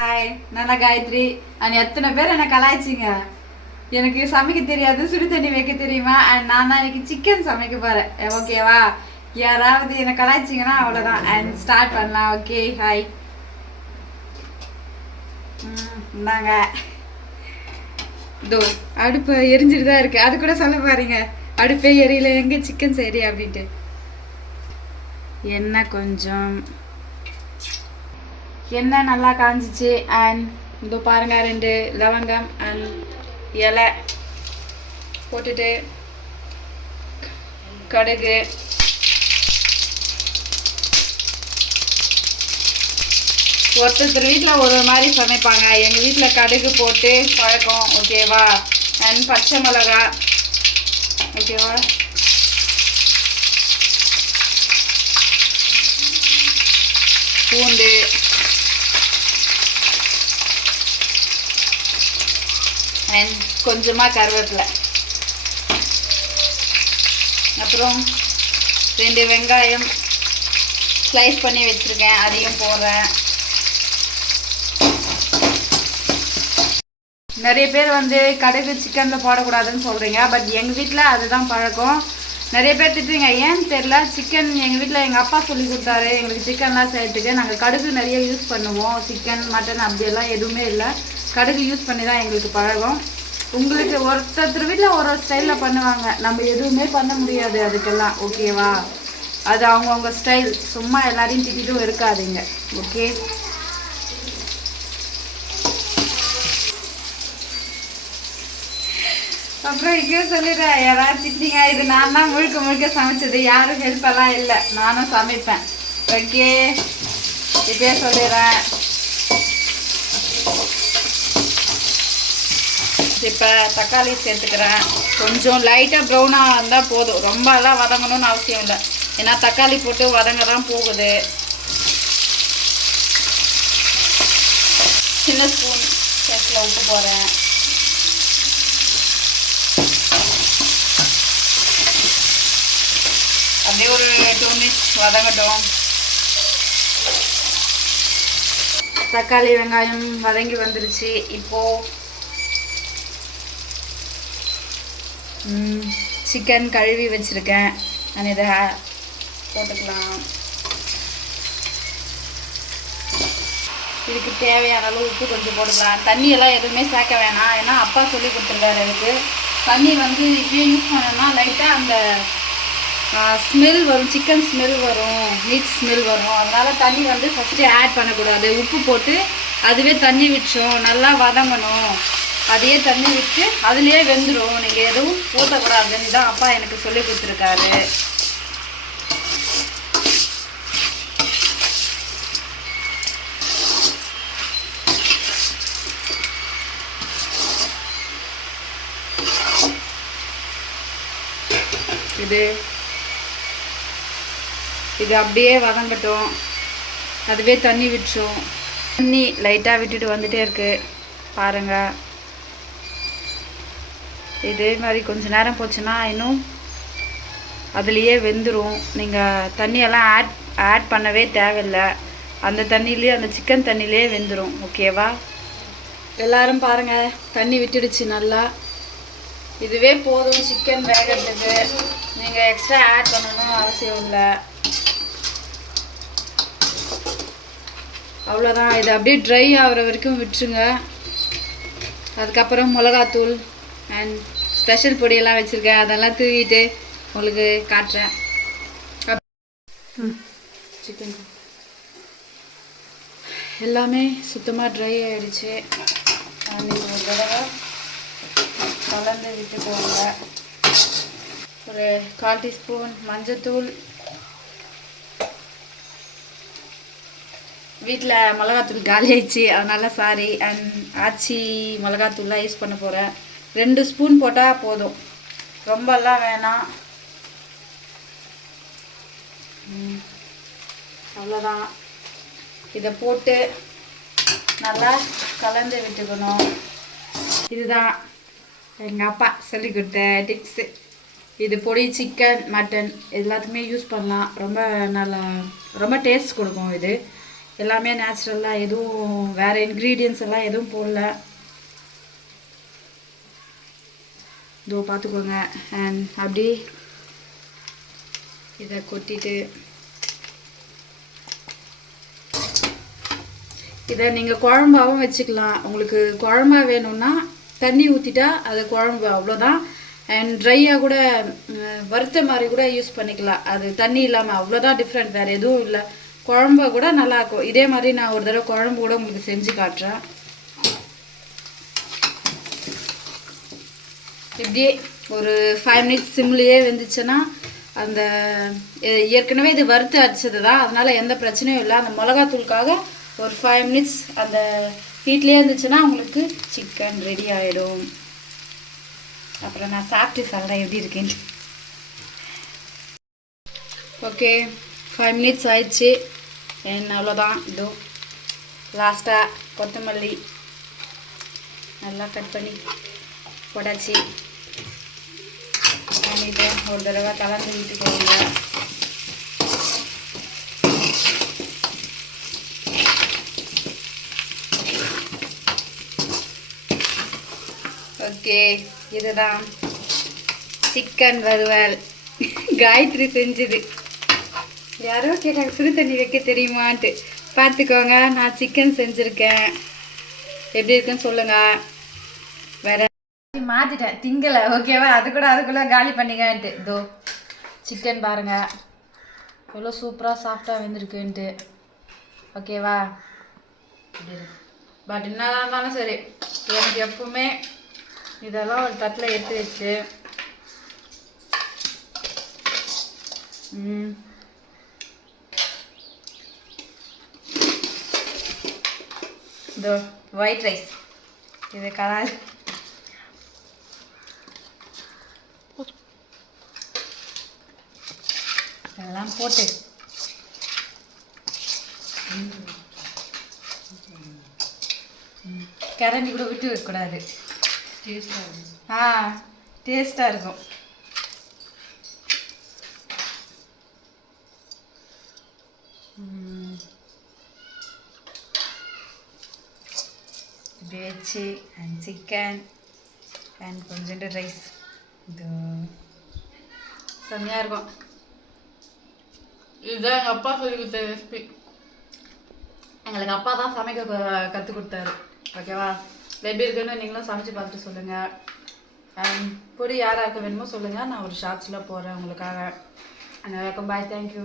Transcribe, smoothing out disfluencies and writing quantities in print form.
Hi, நான் Gayatri. And எத்தனை பேர் என்னை கலாய்ச்சிங்க. எனக்கு சமைக்க தெரியாது, சுடு தண்ணி வைக்க தெரியுமா? அண்ட் நான் தான் இன்னைக்கு சிக்கன் சமைக்க போகிறேன். ஓகேவா? யாராவது என்னை கலாய்ச்சிங்கன்னா அவ்வளோதான். அண்ட் ஸ்டார்ட் பண்ணலாம். Okay, hi. இந்தாங்க. இதோ அடுப்பு எரிஞ்சிட்டு தான் இருக்கு. அது கூட சொல்ல பாருங்க, அடுப்பே எரியல, எங்கே சிக்கன் சரி அப்படின்ட்டு. எண்ணெய் கொஞ்சம், எண்ணெய் நல்லா காஞ்சிச்சு. அண்ட் இதோ பாருங்க, 2 லவங்கம் அண்ட் இலை போட்டுட்டு கடுகு, ஒருத்தர் வீட்டில் ஒரு மாதிரி சமைப்பாங்க. எங்கள் வீட்டில் கடுகு போட்டு பழக்கம். ஓகேவா? அண்ட் பச்சை மிளகா. ஓகேவா? பூண்டு, அண்ட் கொஞ்சமாக கருவேப்பிலை, அப்புறம் 2 வெங்காயம் ஸ்லைஸ் பண்ணி வச்சுருக்கேன், அதையும் போடுறேன். நிறைய பேர் கடுகு சிக்கனில் போடக்கூடாதுன்னு சொல்கிறீங்க. பட் எங்கள் வீட்டில் அதுதான் பழக்கம். நிறைய பேர் திட்டுறீங்க, ஏன்னு தெரில. சிக்கன் எங்கள் வீட்டில் எங்கள் அப்பா சொல்லி கொடுத்தாரு எங்களுக்கு சிக்கன்லாம் செய்யறதுக்கு. நாங்கள் கடுகு நிறைய யூஸ் பண்ணுவோம். சிக்கன் மட்டன் அப்படியெல்லாம் எதுவுமே இல்லை, கடுகு யூஸ் பண்ணி தான் எங்களுக்கு பழகம். உங்களுக்கு ஒருத்தர் வீட்டில் ஒரு ஸ்டைலில் பண்ணுவாங்க, நம்ம எதுவுமே பண்ண முடியாது அதுக்கெல்லாம். ஓகேவா? அது அவங்கவுங்க ஸ்டைல். சும்மா எல்லாரையும் திட்டிட்டும் இருக்காதுங்க. ஓகே, அப்புறம் இங்கேயும் சொல்லிடுறேன், யாராவது திட்டிங்க, இது நான் தான் முழுக்க முழுக்க சமைச்சது, யாரும் ஹெல்ப்பெல்லாம் இல்லை, நானும் சமைப்பேன். ஓகே, இப்பயே சொல்லிடுறேன். இப்போ தக்காளி சேர்த்துக்கிறேன். கொஞ்சம் லைட்டாக ப்ரௌனாக இருந்தால் போதும், ரொம்ப எல்லாம் வதங்கணும்னு அவசியம் இல்லை. ஏன்னா தக்காளி போட்டு வதங்க தான் போகுது. சின்ன ஸ்பூன் சேர்த்துல உப்பு போடுறேன். அப்படியே ஒரு 2 மினிட்ஸ் வதங்கட்டும். தக்காளி வெங்காயம் வதங்கி வந்துருச்சு. இப்போது சிக்கன் கழுவி வச்சுருக்கேன், நான் இதை போட்டுக்கலாம். இதுக்கு தேவையான அளவு உப்பு கொஞ்சம் போட்டுக்கலாம். தண்ணியெல்லாம் எதுவுமே சேர்க்க வேணாம், ஏன்னா அப்பா சொல்லி கொடுத்துருக்காரு எனக்கு. தண்ணி இப்படியே யூஸ் பண்ணோம்னா லைட்டாக அந்த ஸ்மெல் வரும், சிக்கன் ஸ்மெல் வரும், மீட் ஸ்மெல் வரும். அதனால் தண்ணி ஃபஸ்ட்டு ஆட் பண்ணக்கூடாது. உப்பு போட்டு அதுவே தண்ணி விட்டோம், நல்லா வதங்கணும். அதையே தண்ணி விட்டு அதுலேயே வெந்துடும். நீங்கள் எதுவும் ஊற்றக்கூடாதுன்னு தான் அப்பா எனக்கு சொல்லி கொடுத்துருக்காரு. இது அப்படியே வதங்கட்டும், அதுவே தண்ணி விட்டுரும். தண்ணி லைட்டாக விட்டுட்டு வந்துட்டே இருக்குது பாருங்கள். இதே மாதிரி கொஞ்சம் நேரம் போச்சுன்னா இன்னும் அதுலேயே வெந்துடும். நீங்கள் தண்ணியெல்லாம் ஆட் பண்ணவே தேவையில்லை, அந்த தண்ணியிலே, அந்த சிக்கன் தண்ணியிலே வெந்துடும். ஓகேவா? எல்லோரும் பாருங்கள், தண்ணி விட்டுடுச்சு நல்லா. இதுவே போதும் சிக்கன் வேகிறதுக்கு. நீங்கள் எக்ஸ்ட்ரா ஆட் பண்ணணும் அவசியம் இல்லை. அவ்வளோதான். இதை அப்படியே ட்ரை ஆகிற வரைக்கும் விட்டுருங்க. அதுக்கப்புறம் மிளகாத்தூள் அண்ட் ஸ்பெஷல் பொடியெல்லாம் வச்சுருக்கேன், அதெல்லாம் தூவிட்டு உங்களுக்கு காட்டுறேன். சிக்கன் எல்லாமே சுத்தமாக ட்ரை ஆகிடுச்சு. நீங்கள் ஒரு தடவை கலந்து விட்டுக்கோங்க. ஒரு 1/4 டீஸ்பூன் மஞ்சத்தூள். வீட்டில் மிளகாத்தூள் காலி ஆயிடுச்சு, அதனால் சாரி. அண்ட் ஆச்சி மிளகாத்தூள்லாம் யூஸ் பண்ண போகிறேன். 2 ஸ்பூன் போட்டால் போதும், ரொம்பலாம் வேணாம். அவ்வளோதான். இதை போட்டு நல்லா கலந்து விட்டுக்கணும். இதுதான் எங்கள் அப்பா சொல்லி கொடுத்த டிப்ஸு. இது பொடி சிக்கன் மட்டன் எல்லாத்துக்குமே யூஸ் பண்ணலாம். ரொம்ப நல்லா, ரொம்ப டேஸ்ட் கொடுக்கும் இது. எல்லாமே நேச்சுரலாக, எதுவும் வேறு இன்க்ரீடியன்ஸ் எல்லாம் எதுவும் போடல. இதோ பார்த்துக்கோங்க. அண்ட் அப்படி இதை கொட்டிட்டு இதை நீங்கள் குழம்பாகவும் வச்சுக்கலாம். உங்களுக்கு குழம்பா வேணும்னா தண்ணி ஊற்றிட்டா அது குழம்பு, அவ்வளோதான். அண்ட் ட்ரையாக கூட வறுத்த மாதிரி கூட யூஸ் பண்ணிக்கலாம், அது தண்ணி இல்லாமல், அவ்வளோதான் டிஃப்ரெண்ட், வேறு எதுவும் இல்லை. குழம்பா கூட நல்லாயிருக்கும். இதே மாதிரி நான் ஒரு தடவை குழம்பு கூட உங்களுக்கு செஞ்சு காட்டுறேன். இப்படியே ஒரு 5 மினிட்ஸ் சிம்லேயே வெந்துச்சுன்னா, அந்த ஏற்கனவே இது வறுத்து அடிச்சது தான், அதனால் எந்த பிரச்சனையும் இல்லை. அந்த மிளகாத்தூளுக்காக ஒரு 5 மினிட்ஸ் அந்த ஹீட்லேயே இருந்துச்சுன்னா உங்களுக்கு சிக்கன் ரெடி ஆகிடும். அப்புறம் நான் சாப்பிட்டு சொல்கிறேன் எப்படி இருக்குன்னு. ஓகே, 5 மினிட்ஸ் ஆயிடுச்சு. அவ்வளோதான். இதோ லாஸ்ட்டாக கொத்தமல்லி நல்லா கட் பண்ணி போடாச்சு. பண்ணிவிட்டு ஒரு தடவை கலந்து விட்டுக்கோங்க. ஓகே, இதுதான் சிக்கன் வறுவல். காயத்ரி செஞ்சது. யாரோ கேட்டாங்க சுடு தண்ணி வைக்க தெரியுமான்ட்டு. பார்த்துக்கோங்க, நான் சிக்கன் செஞ்சுருக்கேன். எப்படி இருக்குன்னு சொல்லுங்கள். வேற மாற்றிட்டேன், திங்கலை. ஓகேவா, அதுக்குள்ளே காலி பண்ணிக்கன்ட்டு. இதோ சிக்கன் பாருங்கள் எவ்வளோ சூப்பராக சாஃப்டாக வெந்திருக்குன்ட்டு. ஓகேவா, பட் என்ன இருந்தாலும் சரி, எனக்கு எப்பவுமே இதெல்லாம் ஒரு தட்டில் எடுத்து வச்சு இதோ ஒயிட் ரைஸ், இது கலர் எல்லாம் போட்டு கரண்டி கூட விட்டு வைக்கக்கூடாது. டேஸ்ட்டாக இருக்கும். இப்படி வச்சு அண்ட் சிக்கன் அண்ட் கொஞ்சோண்டு ரைஸ், இது செம்மையாக இருக்கும். இதுதான் எங்கள் அப்பா சொல்லி கொடுத்த ரெசிபி. எங்களுக்கு அப்பா தான் சமைக்க கற்றுக் கொடுத்தாரு. ஓகேவா, எப்படி இருக்குன்னு நீங்களும் சமைச்சு பார்த்துட்டு சொல்லுங்கள். அண்ட் பொடி யாராருக்கு வேணுமோ சொல்லுங்கள், நான் ஒரு ஷார்ட்ஸில் போடுறேன் உங்களுக்காக. And welcome, bye, thank you.